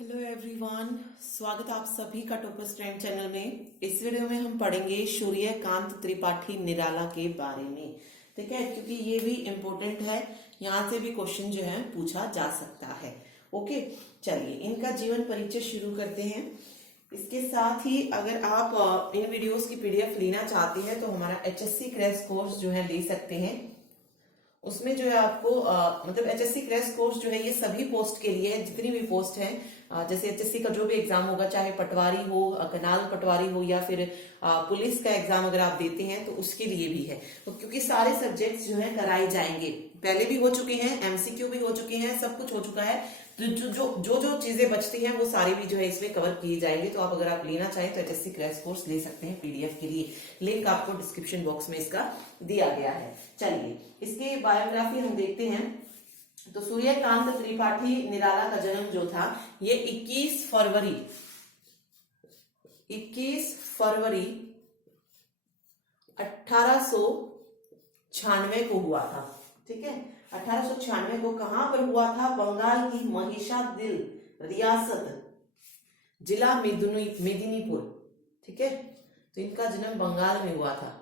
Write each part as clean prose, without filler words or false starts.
Hello everyone, स्वागत है आप सभी का टॉपर्स ट्रेंड चैनल में। इस वीडियो में हम पढ़ेंगे सूर्यकांत त्रिपाठी निराला के बारे में। ठीक है, क्योंकि ये भी इम्पोर्टेंट है, यहाँ से भी क्वेश्चन जो है पूछा जा सकता है। ओके, चलिए इनका जीवन परिचय शुरू करते हैं। इसके साथ ही अगर आप इन वीडियोस की पीडीएफ लेना चाहते हैं तो हमारा HSC क्रैश कोर्स जो है ले सकते हैं। उसमें जो है आपको मतलब HSC क्रैश कोर्स जो है ये सभी पोस्ट के लिए है, जितनी भी पोस्ट है। जैसे HSC का जो भी एग्जाम होगा, चाहे पटवारी हो, कनाल पटवारी हो या फिर पुलिस का एग्जाम अगर आप देते हैं तो उसके लिए भी है। तो क्योंकि सारे सब्जेक्ट्स जो है कराए जाएंगे, पहले भी हो चुके हैं, MCQ भी हो चुके हैं, सब कुछ हो चुका है। तो जो चीजें बचती हैं वो सारी भी जो है इसमें कवर किए जाएंगे। तो अगर आप लेना चाहें तो HSC क्रैश कोर्स ले सकते हैं PDF के लिए। लिंक आपको डिस्क्रिप्शन बॉक्स में इसका दिया गया है। चलिए इसकी बायोग्राफी हम देखते हैं। तो सूर्यकांत त्रिपाठी निराला का जन्म जो था ये 21 फरवरी 1896 को हुआ था। ठीक है, 1896 को कहां पर हुआ था? बंगाल की महिषादिल रियासत, जिला मेदिनीपुर। ठीक है, तो इनका जन्म बंगाल में हुआ था।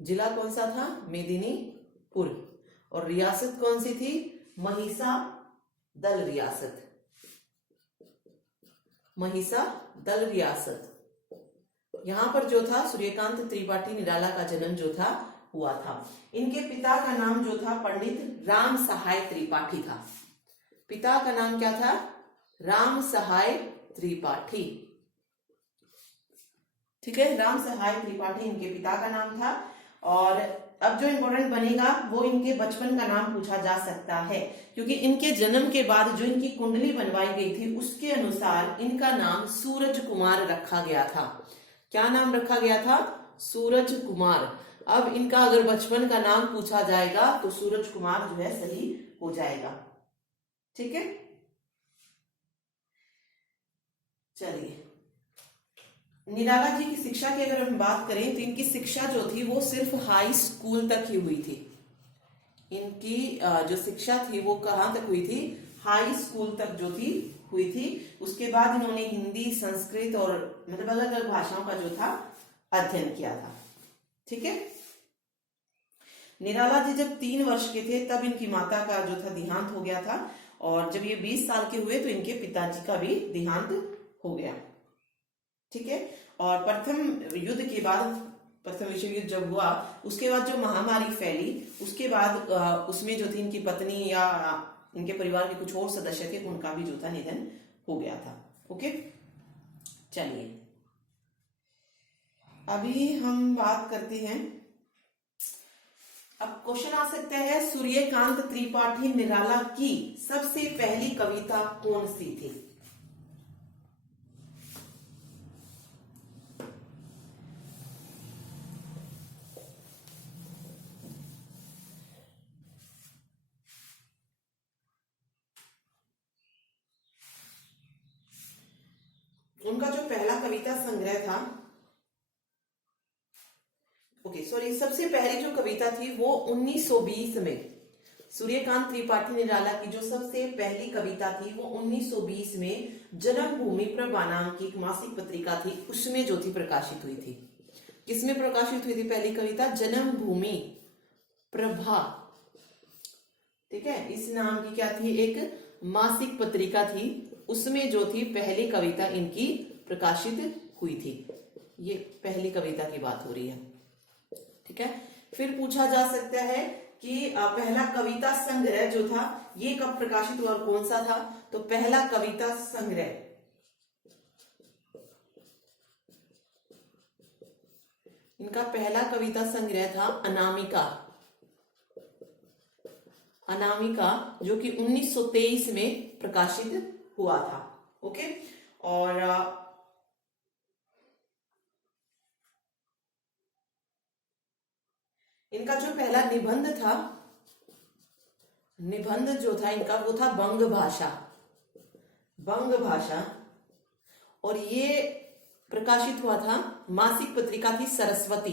जिला कौन सा था? मेदिनीपुर। और रियासत कौन सी थी? महिषादल रियासत। महिषादल रियासत। यहां पर जो था सूर्यकांत त्रिपाठी निराला का जन्म जो था हुआ था। इनके पिता का नाम जो था पंडित राम सहाय त्रिपाठी था। पिता का नाम क्या था? राम सहाय त्रिपाठी। ठीक है, राम सहाय त्रिपाठी इनके पिता का नाम था। और अब जो इम्पोर्टेंट बनेगा वो इनके बचपन का नाम पूछा जा सकता है, क्योंकि इनके जन्म के बाद जो इनकी कुंडली बनवाई गई थी उसके अनुसार इनका नाम सूरज कुमार रखा गया था। क्या नाम रखा गया था? सूरज कुमार। अब इनका अगर बचपन का नाम पूछा जाएगा तो सूरज कुमार जो है सही हो जाएगा। ठीक है, चलिए निराला जी की शिक्षा की अगर हम बात करें तो इनकी शिक्षा जो थी वो सिर्फ हाई स्कूल तक ही हुई थी। इनकी जो शिक्षा थी वो कहां तक हुई थी? हाई स्कूल तक जो थी हुई थी। उसके बाद इन्होंने हिंदी, संस्कृत और मतलब अलग अलग भाषाओं का जो था अध्ययन किया था। ठीक है, निराला जी जब 3 वर्ष के थे तब इनकी माता का जो था देहांत हो गया था। और जब ये 20 साल के हुए तो इनके पिताजी का भी देहांत हो गया। ठीक है, और प्रथम युद्ध के बाद, प्रथम विश्व युद्ध जब हुआ उसके बाद जो महामारी फैली उसके बाद उसमें जो थी इनकी पत्नी या इनके परिवार के कुछ और सदस्य थे, उनका भी जो था निधन हो गया था। ओके, चलिए अभी हम बात करते हैं। अब क्वेश्चन आ सकता है सूर्यकांत त्रिपाठी निराला की सबसे पहली कविता कौन सी थी? उनका जो पहला कविता संग्रह था, सबसे पहली जो कविता थी वो 1920 में, सूर्यकांत त्रिपाठी निराला की जो सबसे पहली कविता थी वो 1920 में जन्मभूमि प्रभा नाम की एक मासिक पत्रिका थी, उसमें जो थी प्रकाशित हुई थी। किसमें प्रकाशित हुई थी पहली कविता? जन्मभूमि प्रभा। ठीक है, इस नाम की क्या थी? एक मासिक पत्रिका थी, उसमें जो थी पहली कविता इनकी प्रकाशित हुई थी। ये पहली कविता की बात हो रही है। ठीक है, फिर पूछा जा सकता है कि पहला कविता संग्रह जो था ये कब प्रकाशित हुआ और कौन सा था? तो पहला कविता संग्रह इनका पहला कविता संग्रह था अनामिका। अनामिका जो कि 1923 में प्रकाशित हुआ था। ओके, और इनका जो पहला निबंध था, निबंध जो था इनका वो था बंग भाषा। बंग भाषा, और ये प्रकाशित हुआ था, मासिक पत्रिका थी सरस्वती।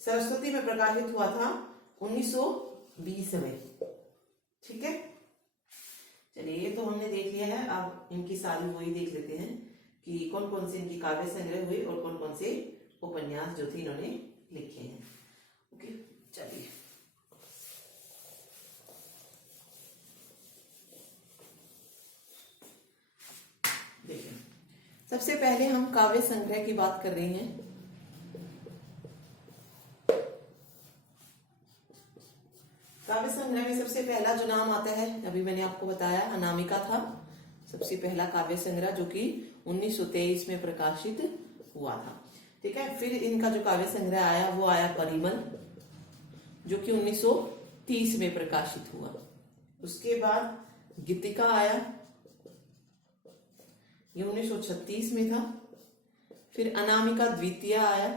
सरस्वती में प्रकाशित हुआ था 1920 में। ठीक है, चलिए, ये तो हमने देख लिया है। अब इनकी सारी वही देख लेते हैं कि कौन कौन से इनकी काव्य संग्रह हुए और कौन कौन से उपन्यास जो थे इन्होंने लिखे हैं। ओके, चलिए देखिए, सबसे पहले हम काव्य संग्रह की बात कर रहे हैं। काव्य संग्रह में सबसे पहला जो नाम आता है, अभी मैंने आपको बताया, अनामिका था सबसे पहला काव्य संग्रह, जो कि 1923 में प्रकाशित हुआ था। ठीक है, फिर इनका जो काव्य संग्रह आया वो आया परिमल, जो कि 1930 में प्रकाशित हुआ। उसके बाद गीतिका आया, ये 1936 में था। फिर अनामिका द्वितीय आया,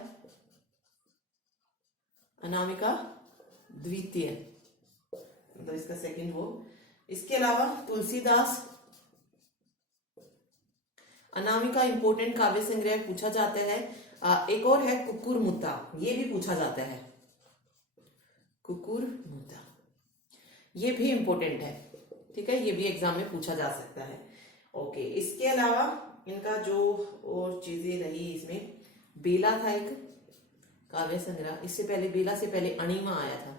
अनामिका द्वितीय मतलब इसका सेकंड वो। इसके अलावा तुलसीदास, अनामिका इंपोर्टेंट काव्य संग्रह पूछा जाता है। एक और है कुकुरमुत्ता, ये भी पूछा जाता है, कुकुरमुत्ता, ये भी इंपोर्टेंट है। ठीक है, ये भी एग्जाम में पूछा जा सकता है। ओके, इसके अलावा इनका जो और चीजें रही इसमें, बेला था एक काव्य संग्रह। इससे पहले, बेला से पहले अणिमा आया था,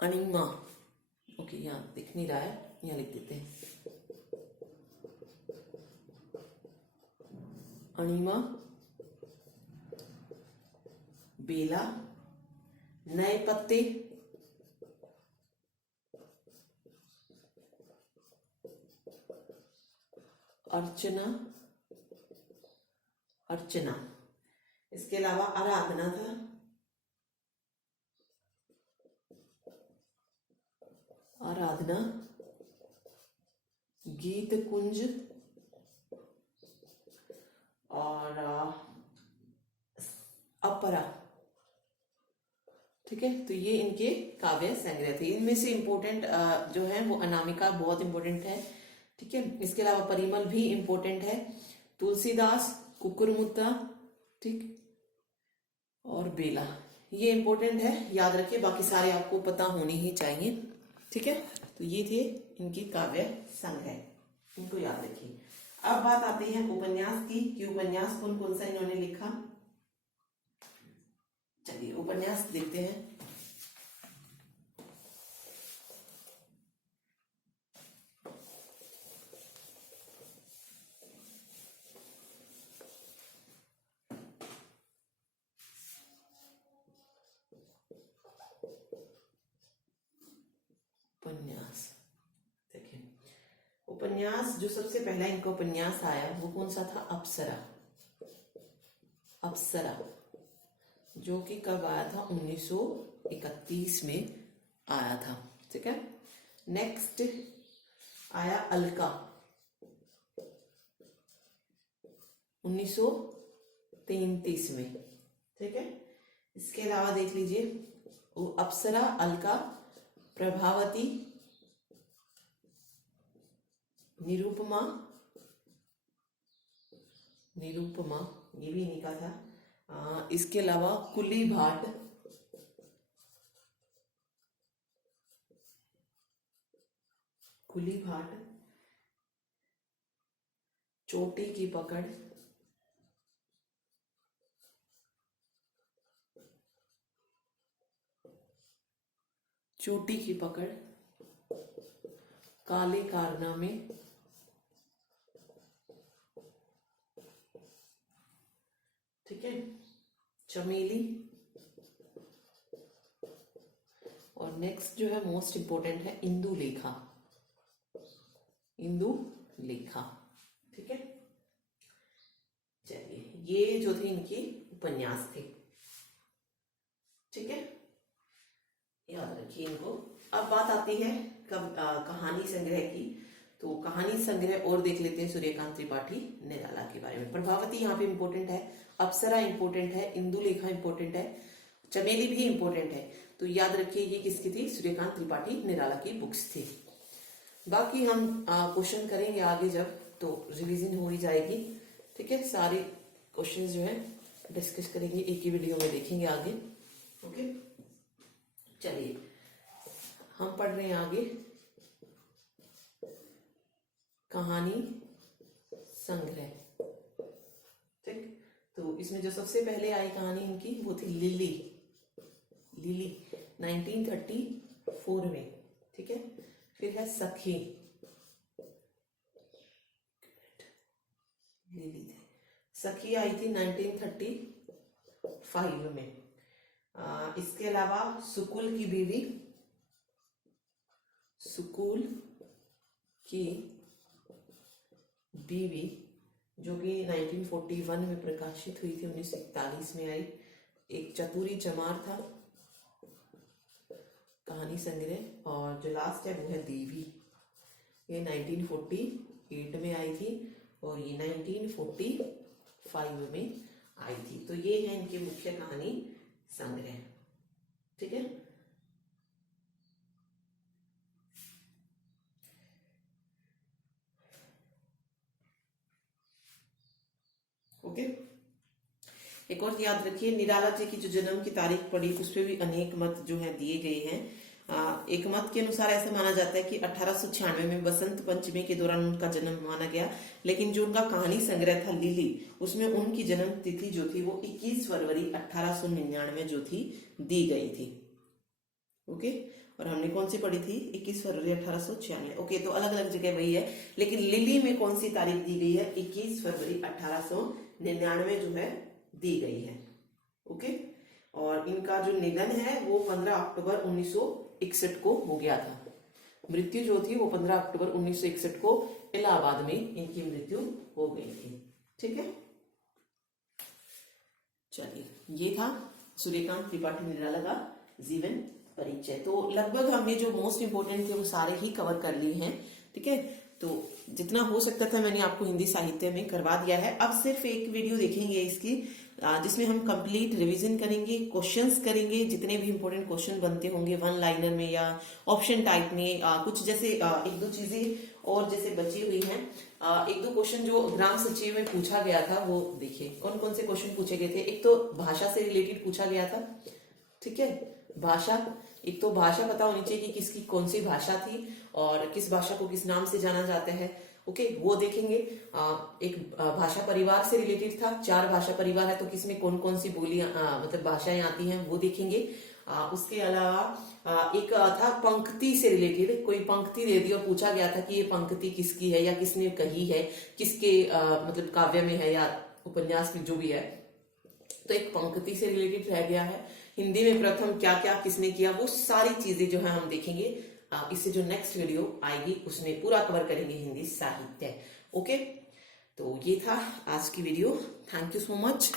अणिमा। ओके, यहाँ दिख नहीं रहा है, यहाँ लिख देते हैं अणिमा, बेला, नए पत्ते, अर्चना, अर्चना। इसके अलावा आराधना था, आराधना, गीत कुंज और अपरा। ठीक है, तो ये इनके काव्य संग्रह थे। इनमें से इंपोर्टेंट जो है वो अनामिका बहुत इंपोर्टेंट है। ठीक है, इसके अलावा परिमल भी इंपोर्टेंट है, तुलसीदास, कुकुरमुत्ता, ठीक, और बेला, ये इंपोर्टेंट है, याद रखिए। बाकी सारे आपको पता होने ही चाहिए। ठीक है, तो ये थे इनकी काव्य संग्रह, इनको याद रखिए। अब बात आती है उपन्यास की कि उपन्यास कौन कौन सा इन्होंने लिखा। चलिए उपन्यास देखते हैं। उपन्यास देखिए, उपन्यास जो सबसे पहला इनका उपन्यास आया वो कौन सा था, अप्सरा। अप्सरा जो कि कब आया था, 1931 में आया था। ठीक है, नेक्स्ट आया अलका, 1933 में। ठीक है, इसके अलावा देख लीजिए, अप्सरा, अलका, प्रभावती, निरुपमा, निरुपमा ये भी इन्हीं का था। इसके अलावा कुली भाट, कुली भाट, चोटी की पकड़, चोटी की पकड़, काले कारनामे, ठीक है, चमेली, और नेक्स्ट जो है मोस्ट इंपोर्टेंट है इंदु लेखा, इंदु लेखा। ठीक है, चलिए ये जो थे इनके उपन्यास थे। ठीक है, याद रखिए इनको। अब बात आती है कहानी संग्रह की। तो कहानी संग्रह और देख लेते हैं सूर्यकांत त्रिपाठी निराला के बारे में। प्रभावती यहाँ पे इंपोर्टेंट है, अप्सरा इंपोर्टेंट है, इंदु लेखा इंपोर्टेंट है, चमेली भी इंपोर्टेंट है। तो याद रखिए ये किसकी थी, सूर्यकांत त्रिपाठी निराला की बुक्स थी। बाकी हम क्वेश्चन करेंगे आगे जब, तो रिवीजन हो ही जाएगी। ठीक है, सारे क्वेश्चंस जो है डिस्कस करेंगे, एक ही वीडियो में देखेंगे आगे। ओके, चलिए हम पढ़ रहे हैं आगे कहानी संग्रह। ठीक, तो इसमें जो सबसे पहले आई कहानी इनकी वो थी लिली। लिली 1934 में। ठीक है, फिर है सखी, लिली थी, सखी आई थी 1935 में। इसके अलावा सुकुल की बीवी, सुकुल की बीवी जो कि 1941 में प्रकाशित हुई थी, 1941 में आई। एक चतुरी चमार था, कहानी संग्रह। और जो लास्ट है वो है देवी, ये 1948 में आई थी और ये 1945 में आई थी। तो ये है इनके मुख्य कहानी संग्रह। ठीक है, ओके। एक और याद रखिए, निराला जी की जो जन्म की तारीख पड़ी उस पर भी अनेक मत जो है दिए गए हैं। एक मत के अनुसार ऐसा माना जाता है कि 1896 में बसंत पंचमी के दौरान उनका जन्म माना गया, लेकिन जो उनका कहानी संग्रह था लिली, उसमें उनकी जन्म तिथि जो थी वो 21 फरवरी 1899 जो थी दी गई थी। ओके, और हमने कौन सी पढ़ी थी? 21 फरवरी 1896। ओके, तो अलग अलग जगह वही है, लेकिन लिली में कौन सी तारीख दी गई है? 21 फरवरी 1899 जो है दी गई है। ओके, और इनका जो निधन है वो 15 अक्टूबर 1961 को हो गया था। मृत्यु जो थी वो 15 अक्टूबर 1961 को इलाहाबाद में इनकी मृत्यु हो गई थी। ठीक है, चलिए, ये था सूर्यकांत त्रिपाठी निराला का जीवन परिचय। तो लगभग हमने जो मोस्ट इंपोर्टेंट थे वो सारे ही कवर कर लिए हैं। ठीक है, तो जितना हो सकता था मैंने आपको हिंदी साहित्य में करवा दिया है। अब सिर्फ एक वीडियो देखेंगे इसकी, जिसमें हम कंप्लीट रिवीजन करेंगे, क्वेश्चंस करेंगे, जितने भी इंपॉर्टेंट क्वेश्चन बनते होंगे वन लाइनर में या ऑप्शन टाइप में। कुछ जैसे एक दो चीजें और जैसे बची हुई हैं। एक दो क्वेश्चन जो ग्राम सचिव में पूछा गया था वो देखिए। कौन कौन से क्वेश्चन पूछे गए थे? एक तो भाषा से रिलेटेड पूछा गया था। ठीक है, भाषा, एक तो भाषा पता होनी चाहिए कि किसकी कौन सी भाषा थी और किस भाषा को किस नाम से जाना जाता है। ओके, वो देखेंगे। एक भाषा परिवार से रिलेटेड था। 4 भाषा परिवार है तो किसमें कौन कौन सी बोलियां मतलब भाषाएं आती हैं वो देखेंगे। उसके अलावा एक था पंक्ति से रिलेटेड। कोई पंक्ति दे दी और पूछा गया था कि ये पंक्ति किसकी है या किसने कही है, किसके मतलब काव्य में है या उपन्यास में जो भी है। तो एक पंक्ति से रिलेटेड रह गया है। हिंदी में प्रथम क्या क्या किसने किया, वो सारी चीजें जो है हम देखेंगे। इससे जो नेक्स्ट वीडियो आएगी उसमें पूरा कवर करेंगे हिंदी साहित्य। ओके, तो ये था आज की video. Thank you so much.